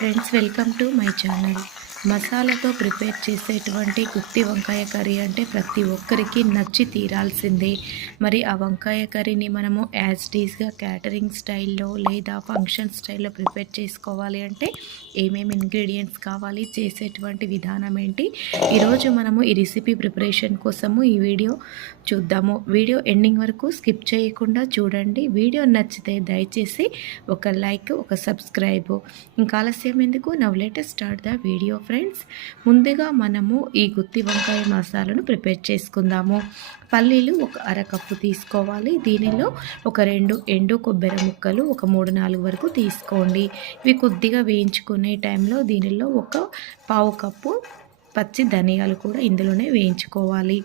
Friends, welcome to my channel. మసాలాతో prepare చేసేటువంటి గుత్తి వంకాయ కర్రీ అంటే ప్రతి ఒక్కరికి నచ్చి తీరాల్సిందే. మరి ఆ వంకాయ కర్రీని మనము యాజ్ టీజ్గా క్యాటరింగ్ స్టైల్లో లేదా ఫంక్షన్ స్టైల్లో ప్రిపేర్ చేసుకోవాలి అంటే ఏమేమి ఇంగ్రీడియంట్స్ కావాలి, చేసేటువంటి విధానం ఏంటి, ఈరోజు మనము ఈ రెసిపీ ప్రిపరేషన్ కోసము ఈ వీడియో చూద్దాము. వీడియో ఎండింగ్ వరకు స్కిప్ చేయకుండా చూడండి. వీడియో నచ్చితే దయచేసి ఒక లైక్, ఒక సబ్స్క్రైబ్. ఇంకా ఆలస్యం ఎందుకు, now let start the video friends. ముందుగా మనము ఈ గుత్తి వంకాయ మసాలాను ప్రిపేర్ చేసుకుందాము. పల్లీలు ఒక అరకప్పు తీసుకోవాలి. దీనిలో ఒక 2 ఎండు కొబ్బరి ముక్కలు ఒక 3-4 వరకు తీసుకోండి. ఇవి కొద్దిగా వేయించుకునే టైంలో దీనిలో ఒక పావు కప్పు పచ్చి ధనియాలు కూడా ఇందులోనే వేయించుకోవాలి.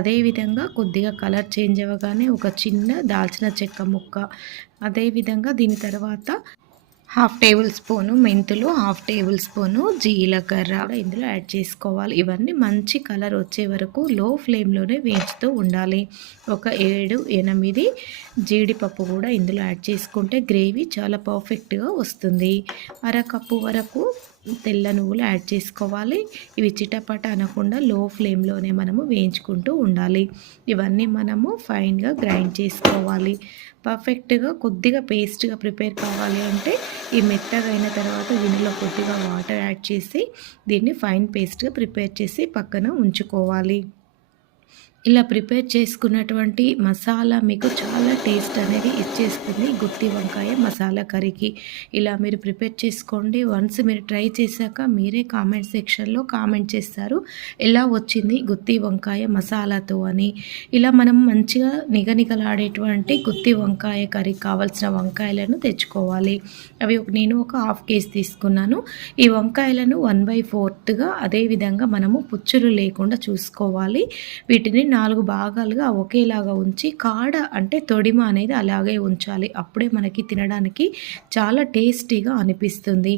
అదేవిధంగా కొద్దిగా కలర్ చేంజ్ అవ్వగానే ఒక చిన్న దాల్చిన చెక్క ముక్క, అదేవిధంగా దీని తర్వాత 1/2 టేబుల్ స్పూను మెంతులు, 1/2 టేబుల్ స్పూను జీలకర్ర ఇందులో యాడ్ చేసుకోవాలి. ఇవన్నీ మంచి కలర్ వచ్చే వరకు లో ఫ్లేమ్లోనే వేయించుతూ ఉండాలి. ఒక 7-8 జీడిపప్పు కూడా ఇందులో యాడ్ చేసుకుంటే గ్రేవీ చాలా పర్ఫెక్ట్గా వస్తుంది. అరకప్పు వరకు తెల్ల నువ్వులు యాడ్ చేసుకోవాలి. ఇవి చిటపట అనకుండా లో ఫ్లేమ్లోనే మనము వేయించుకుంటూ ఉండాలి. ఇవన్నీ మనము ఫైన్గా గ్రైండ్ చేసుకోవాలి. పర్ఫెక్ట్గా కొద్దిగా పేస్ట్గా ప్రిపేర్ కావాలి అంటే ఈ మెత్తగా అయిన తర్వాత దీనిలో కొద్దిగా వాటర్ యాడ్ చేసి దీన్ని ఫైన్ పేస్ట్గా ప్రిపేర్ చేసి పక్కన ఉంచుకోవాలి. ఇలా ప్రిపేర్ చేసుకున్నటువంటి మసాలా మీకు చాలా టేస్ట్ అనేది ఇచ్చేస్తుంది గుత్తి వంకాయ మసాలా కర్రీకి. ఇలా మీరు ప్రిపేర్ చేసుకోండి. వన్స్ మీరు ట్రై చేశాక మీరే కామెంట్ సెక్షన్లో కామెంట్ చేస్తారు ఎలా వచ్చింది గుత్తి వంకాయ మసాలాతో అని. ఇలా మనం మంచిగా నిగనిగలాడేటువంటి గుత్తి వంకాయ కర్రీ కావాల్సిన వంకాయలను తెచ్చుకోవాలి. అవి నేను ఒక 1/2 కేజీ తీసుకున్నాను. ఈ వంకాయలను 1/4గా అదేవిధంగా మనము పుచ్చులు లేకుండా చూసుకోవాలి. వీటిని 4 భాగాలుగా ఒకేలాగా ఉంచి కాడ అంటే తొడిమ అనేది అలాగే ఉంచాలి. అప్పుడే మనకి తినడానికి చాలా టేస్టీగా అనిపిస్తుంది.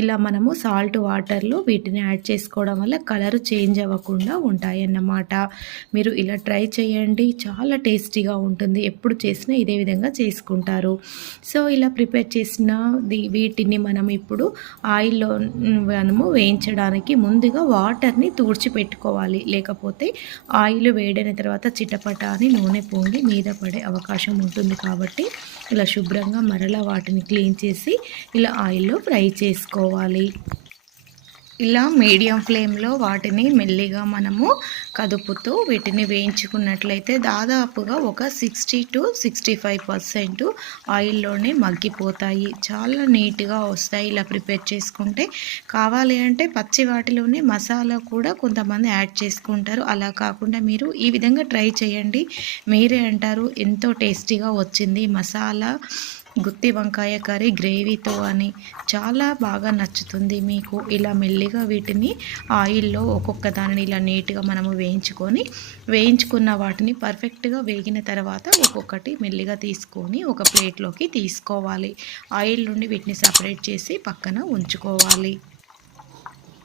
ఇలా మనము సాల్ట్ వాటర్లో వీటిని యాడ్ చేసుకోవడం వల్ల కలర్ చేంజ్ అవ్వకుండా ఉంటాయన్నమాట. మీరు ఇలా ట్రై చేయండి, చాలా టేస్టీగా ఉంటుంది. ఎప్పుడు చేసినా ఇదే విధంగా చేసుకుంటారు. సో ఇలా ప్రిపేర్ చేసిన వీటిని మనం ఇప్పుడు ఆయిల్లో మనము వేయించడానికి ముందుగా వాటర్ని తుడిచిపెట్టుకోవాలి. లేకపోతే ఆయిల్ వేడైన తర్వాత చిటపట అని నూనె పొంగి మీద పడే అవకాశం ఉంటుంది. కాబట్టి ఇలా శుభ్రంగా మరలా వాటిని క్లీన్ చేసి ఇలా ఆయిల్లో ఫ్రై చేసుకోవాలి. ఇలా మీడియం ఫ్లేమ్లో వాటిని మెల్లిగా మనము కదుపుతూ వీటిని వేయించుకున్నట్లయితే దాదాపుగా ఒక 60-65% ఆయిల్లోనే మగ్గిపోతాయి. చాలా నీట్గా వస్తాయి ఇలా ప్రిపేర్ చేసుకుంటే. కావాలి అంటే పచ్చి వాటిలోనే మసాలా కూడా కొంతమంది యాడ్ చేసుకుంటారు. అలా కాకుండా మీరు ఈ విధంగా ట్రై చేయండి. మీరే అంటారు ఎంతో టేస్టీగా వచ్చింది మసాలా గుత్తి వంకాయ కర్రీ గ్రేవీతో అని. చాలా బాగా నచ్చుతుంది మీకు. ఇలా మెల్లిగా వీటిని ఆయిల్లో ఒక్కొక్క దానిని ఇలా నీట్గా మనము వేయించుకున్న వాటిని పర్ఫెక్ట్గా వేగిన తర్వాత ఒక్కొక్కటి మెల్లిగా తీసుకొని ఒక ప్లేట్లోకి తీసుకోవాలి. ఆయిల్ నుండి వీటిని సపరేట్ చేసి పక్కన ఉంచుకోవాలి.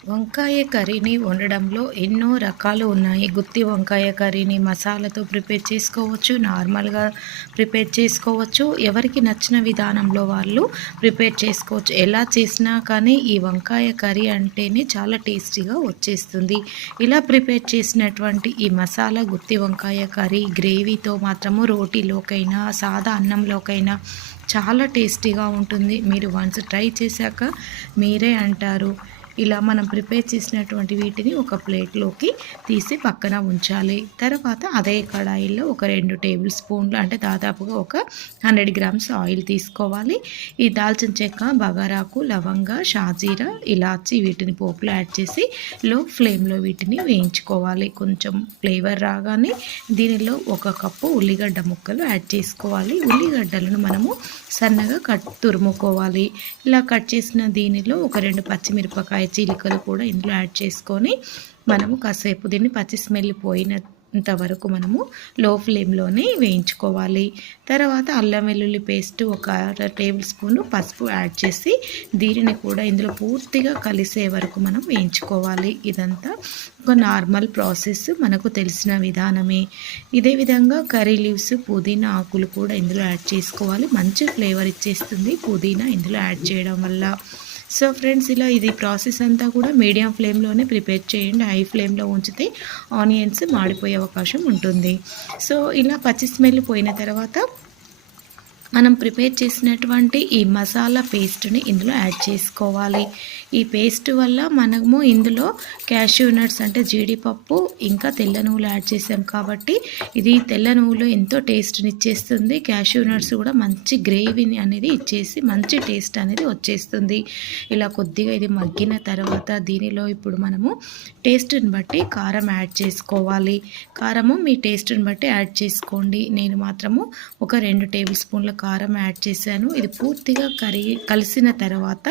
వంకాయ కర్రీని వండడంలో ఎన్నో రకాలు ఉన్నాయి. గుత్తి వంకాయ కర్రీని మసాలాతో ప్రిపేర్ చేసుకోవచ్చు, నార్మల్గా ప్రిపేర్ చేసుకోవచ్చు. ఎవరికి నచ్చిన విధానంలో వాళ్ళు ప్రిపేర్ చేసుకోవచ్చు. ఎలా చేసినా కానీ ఈ వంకాయ కర్రీ అంటేనే చాలా టేస్టీగా వచ్చేస్తుంది. ఇలా ప్రిపేర్ చేసినటువంటి ఈ మసాలా గుత్తి వంకాయ కర్రీ గ్రేవీతో మాత్రము రోటీలోకైనా సాదా అన్నంలోకైనా చాలా టేస్టీగా ఉంటుంది. మీరు వన్స్ ట్రై చేశాక మీరే అంటారు. ఇలా మనం ప్రిపేర్ చేసినటువంటి వీటిని ఒక ప్లేట్లోకి తీసి పక్కన ఉంచాలి. తర్వాత అదే కడాయిలో ఒక 2 టేబుల్ స్పూన్లు అంటే దాదాపుగా ఒక 100 గ్రామ్స్ ఆయిల్ తీసుకోవాలి. ఈ దాల్చిన చెక్క, బగారాకు, లవంగ, షాజీరా, ఇలాచి వీటిని పోపులో యాడ్ చేసి లో ఫ్లేమ్లో వీటిని వేయించుకోవాలి. కొంచెం ఫ్లేవర్ రాగానే దీనిలో 1 కప్పు ఉల్లిగడ్డ ముక్కలు యాడ్ చేసుకోవాలి. ఉల్లిగడ్డలను మనము సన్నగా తురుముకోవాలి. ఇలా కట్ చేసిన దీనిలో ఒక 2 పచ్చిమిరపకాయ చీలికలు కూడా ఇందులో యాడ్ చేసుకొని మనము కాసేపు దీన్ని పచ్చి స్మెల్ పోయినంత వరకు మనము లో ఫ్లేమ్లోనే వేయించుకోవాలి. తర్వాత అల్లం వెల్లుల్లి పేస్ట్ ఒక 1/2 టేబుల్ స్పూను, పసుపు యాడ్ చేసి దీనిని కూడా ఇందులో పూర్తిగా కలిసే వరకు మనం వేయించుకోవాలి. ఇదంతా ఒక నార్మల్ ప్రాసెస్, మనకు తెలిసిన విధానమే. ఇదే విధంగా కర్రీ లీవ్స్, పుదీనా ఆకులు కూడా ఇందులో యాడ్ చేసుకోవాలి. మంచి ఫ్లేవర్ ఇచ్చేస్తుంది పుదీనా ఇందులో యాడ్ చేయడం వల్ల. సో ఫ్రెండ్స్, ఇలా ఇది ప్రాసెస్ అంతా కూడా మీడియం ఫ్లేమ్లోనే ప్రిపేర్ చేయండి. హై ఫ్లేమ్లో ఉంచితే ఆనియన్స్ మాడిపోయే అవకాశం ఉంటుంది. సో ఇలా పచ్చి స్మెల్ పోయిన తర్వాత మనం ప్రిపేర్ చేసినటువంటి ఈ మసాలా పేస్ట్ని ఇందులో యాడ్ చేసుకోవాలి. ఈ పేస్ట్ వల్ల మనము ఇందులో క్యాష్యూ నట్స్ అంటే జీడిపప్పు ఇంకా తెల్ల నువ్వులు యాడ్ చేసాం కాబట్టి ఇది తెల్ల నువ్వులు ఎంతో టేస్ట్ని ఇచ్చేస్తుంది. క్యాష్యూ నట్స్ కూడా మంచి గ్రేవీని అనేది ఇచ్చేసి మంచి టేస్ట్ అనేది వచ్చేస్తుంది. ఇలా కొద్దిగా ఇది మగ్గిన తర్వాత దీనిలో ఇప్పుడు మనము టేస్ట్ని బట్టి కారం యాడ్ చేసుకోవాలి. కారము మీ టేస్ట్ని బట్టి యాడ్ చేసుకోండి. నేను మాత్రము ఒక 2 టేబుల్ స్పూన్ల కారం యాడ్ చేశాను. ఇది పూర్తిగా కలిసిన తర్వాత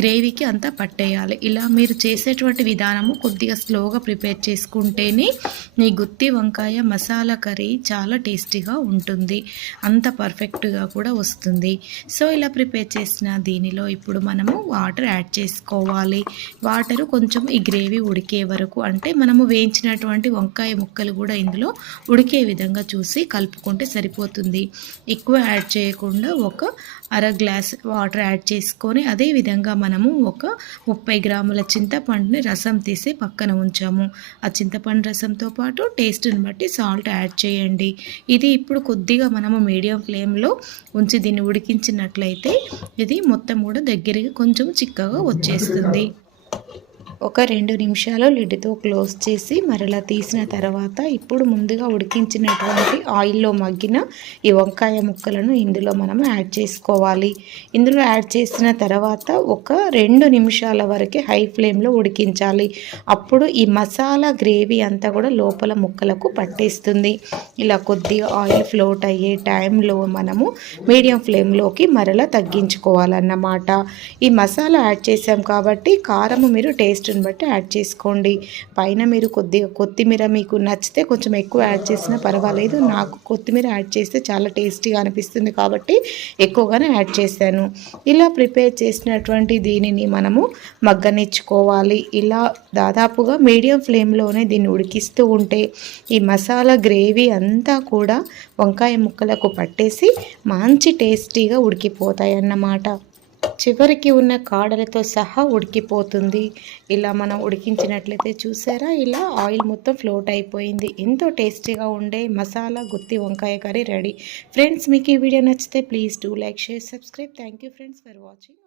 గ్రేవీకి అంతా పట్టేయాలి. ఇలా మీరు చేసేటువంటి విధానము కొద్దిగా స్లోగా ప్రిపేర్ చేసుకుంటేనే మీ గుత్తి వంకాయ మసాలా కర్రీ చాలా టేస్టీగా ఉంటుంది. అంత పర్ఫెక్ట్గా కూడా వస్తుంది. సో ఇలా ప్రిపేర్ చేసిన దీనిలో ఇప్పుడు మనము వాటర్ యాడ్ చేసుకోవాలి. వాటరు కొంచెం ఈ గ్రేవీ ఉడికే వరకు, అంటే మనము వేయించినటువంటి వంకాయ ముక్కలు కూడా ఇందులో ఉడికే విధంగా చూసి కలుపుకుంటే సరిపోతుంది. ఎక్కువ యాడ్ చేయకుండా ఒక అర గ్లాస్ వాటర్ యాడ్ చేసుకొని అదేవిధంగా మనము ఒక 30 గ్రాముల చింతపండుని రసం తీసి పక్కన ఉంచాము. ఆ చింతపండు రసంతో పాటు టేస్ట్ని బట్టి సాల్ట్ యాడ్ చేయండి. ఇది ఇప్పుడు కొద్దిగా మనము మీడియం ఫ్లేమ్లో ఉంచి దీన్ని ఉడికించినట్లయితే ఇది మొత్తం కూడా దగ్గరికి కొంచెం చిక్కగా వచ్చేస్తుంది. ఒక 2 నిమిషాలు లిడ్తో క్లోజ్ చేసి మరలా తీసిన తర్వాత ఇప్పుడు ముందుగా ఉడికించినటువంటి ఆయిల్లో మగ్గిన ఈ వంకాయ ముక్కలను ఇందులో మనం యాడ్ చేసుకోవాలి. ఇందులో యాడ్ చేసిన తర్వాత ఒక 2 నిమిషాల వరకే హై ఫ్లేమ్లో ఉడికించాలి. అప్పుడు ఈ మసాలా గ్రేవీ అంతా కూడా లోపల ముక్కలకు పట్టేస్తుంది. ఇలా కొద్దిగా ఆయిల్ ఫ్లోట్ అయ్యే టైంలో మనము మీడియం ఫ్లేమ్లోకి మరలా తగ్గించుకోవాలన్నమాట. ఈ మసాలా యాడ్ చేసాం కాబట్టి కారము మీరు టేస్ట్ని బట్టి యాడ్ చేసుకోండి. పైన మీరు కొద్దిగా కొత్తిమీర మీకు నచ్చితే కొంచెం ఎక్కువ యాడ్ చేసినా పర్వాలేదు. నాకు కొత్తిమీర యాడ్ చేస్తే చాలా టేస్టీగా అనిపిస్తుంది కాబట్టి ఎక్కువగానే యాడ్ చేశాను. ఇలా ప్రిపేర్ చేసినటువంటి దీనిని మనము మగ్గనిచ్చుకోవాలి. ఇలా దాదాపుగా మీడియం ఫ్లేమ్లోనే దీన్ని ఉడికిస్తూ ఉంటే ఈ మసాలా గ్రేవీ అంతా కూడా వంకాయ ముక్కలకు పట్టేసి మంచి టేస్టీగా ఉడికిపోతాయి అన్నమాట. చివరికి ఉన్న కాడలతో సహా ఉడికిపోతుంది. ఇలా మనం ఉడికించినట్లయితే చూసారా, ఇలా ఆయిల్ మొత్తం ఫ్లోట్ అయిపోయింది. ఎంతో టేస్టీగా ఉండే మసాలా గుత్తి వంకాయ కర్రీ రెడీ. ఫ్రెండ్స్, మీకు ఈ వీడియో నచ్చితే please do like, share, subscribe. Thank you friends for watching.